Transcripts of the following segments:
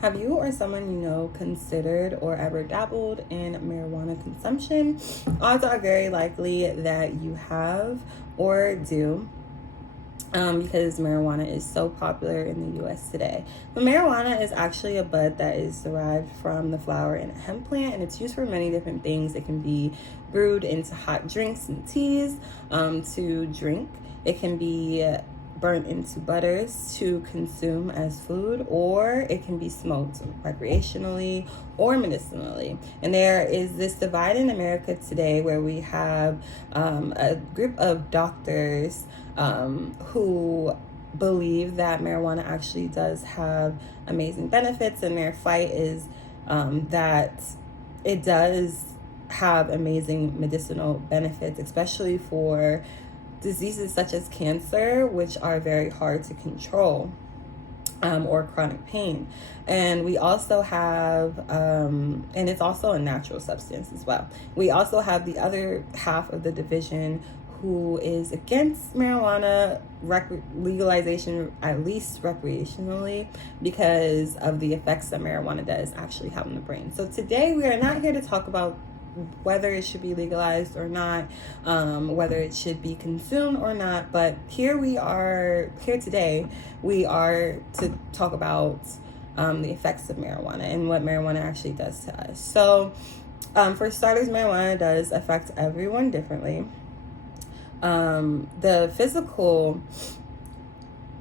Have you or someone you know considered or ever dabbled in marijuana consumption? Odds are very likely that you have or do. Because marijuana is so popular in the US today. But marijuana is actually a bud that is derived from the flower in a hemp plant, and it's used for many different things. It can be brewed into hot drinks and teas to drink. It can be burnt into butters to consume as food, or it can be smoked recreationally or medicinally. And there is this divide in America today where we have a group of doctors who believe that marijuana actually does have amazing benefits, and their fight is that it does have amazing medicinal benefits, especially for diseases such as cancer, which are very hard to control, or chronic pain. And we also have, and it's also a natural substance as well. We also have the other half of the division who is against marijuana legalization, at least recreationally, because of the effects that marijuana does actually have on the brain. So today we are not here to talk about whether it should be legalized or not, whether it should be consumed or not, but here today we are to talk about the effects of marijuana and what marijuana actually does to us. So for starters, marijuana does affect everyone differently. The physical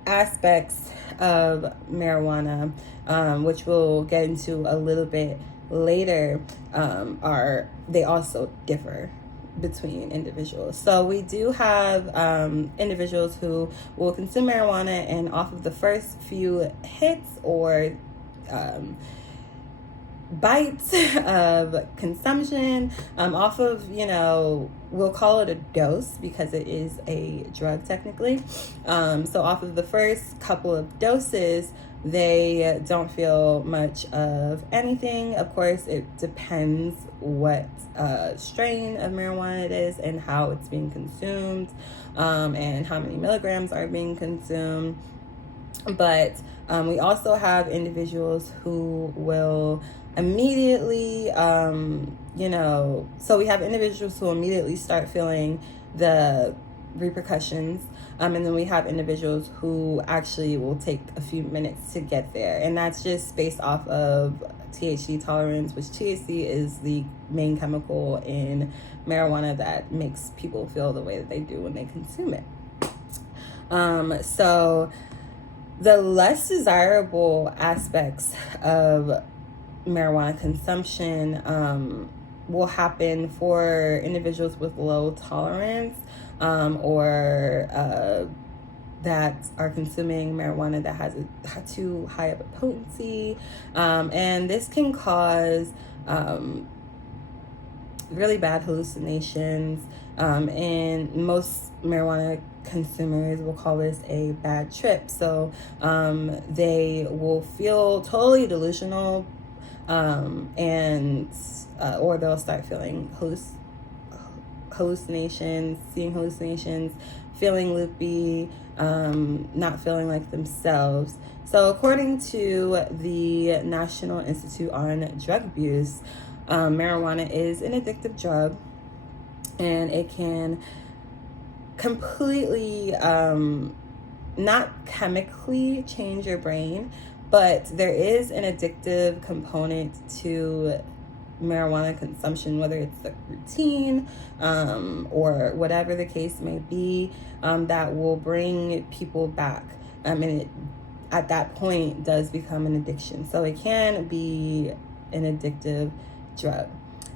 aspects of marijuana, which we'll get into a little bit later, they also differ between individuals. So we do have individuals who will consume marijuana, and off of the first few hits or bites of consumption, off of, we'll call it a dose because it is a drug technically. So off of the first couple of doses, they don't feel much of anything. Of course, it depends what strain of marijuana it is and how it's being consumed, and how many milligrams are being consumed. But we also have individuals who will immediately, so we have individuals who immediately start feeling the repercussions, and then we have individuals who actually will take a few minutes to get there, and that's just based off of THC tolerance, which THC is the main chemical in marijuana that makes people feel the way that they do when they consume it. So the less desirable aspects of marijuana consumption will happen for individuals with low tolerance, or that are consuming marijuana that has too high of a potency, and this can cause really bad hallucinations, and most marijuana consumers will call this a bad trip. So they will feel totally delusional, and or they'll start feeling hallucinations, seeing hallucinations, feeling loopy, not feeling like themselves. So according to the National Institute on Drug Abuse, marijuana is an addictive drug, and it can completely, not chemically change your brain, but there is an addictive component to marijuana consumption, whether it's a routine, or whatever the case may be, that will bring people back. And it, at that point, does become an addiction. So it can be an addictive drug.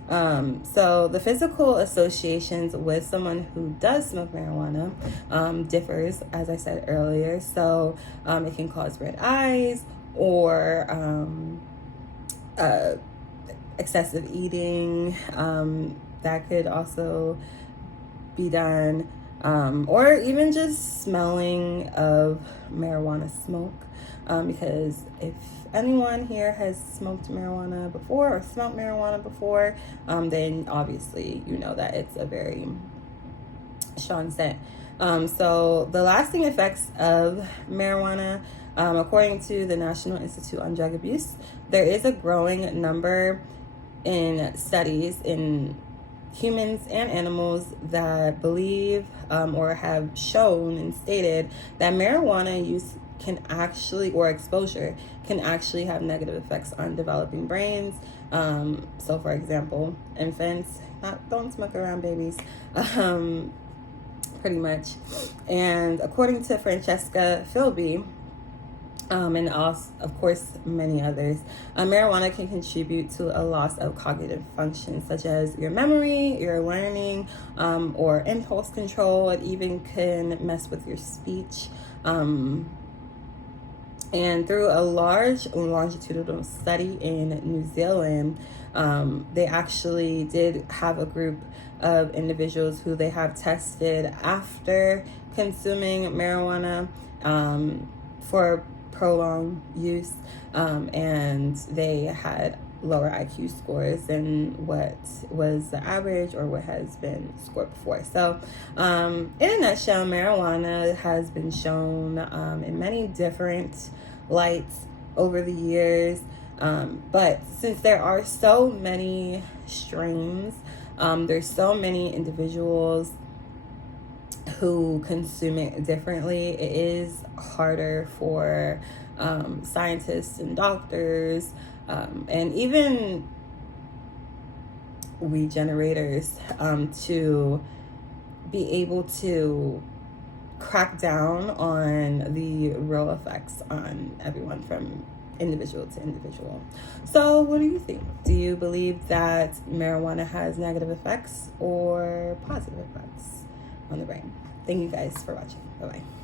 So the physical associations with someone who does smoke marijuana differs, as I said earlier. So it can cause red eyes, or excessive eating, that could also be done, or even just smelling of marijuana smoke, because if anyone here has smoked marijuana before or smelled marijuana before, then obviously you know that it's a very strong scent. So the lasting effects of marijuana According to the National Institute on Drug Abuse, there is a growing number in studies in humans and animals that believe or have shown and stated that marijuana use can actually, or exposure can actually have negative effects on developing brains. So for example, infants, don't smoke around babies, pretty much. And according to Francesca Philby, and also, of course, many others, marijuana can contribute to a loss of cognitive functions such as your memory, your learning, or impulse control. It even can mess with your speech. And through a large longitudinal study in New Zealand, they actually did have a group of individuals who they have tested after consuming marijuana for prolonged use, and they had lower IQ scores than what was the average or what has been scored before. So in a nutshell, marijuana has been shown in many different lights over the years, but since there are so many strains, there's so many individuals who consume it differently, it is harder for scientists and doctors and even regenerators to be able to crack down on the real effects on everyone from individual to individual. So what do you think? Do you believe that marijuana has negative effects or positive effects on the brain? Thank you guys for watching. Bye-bye.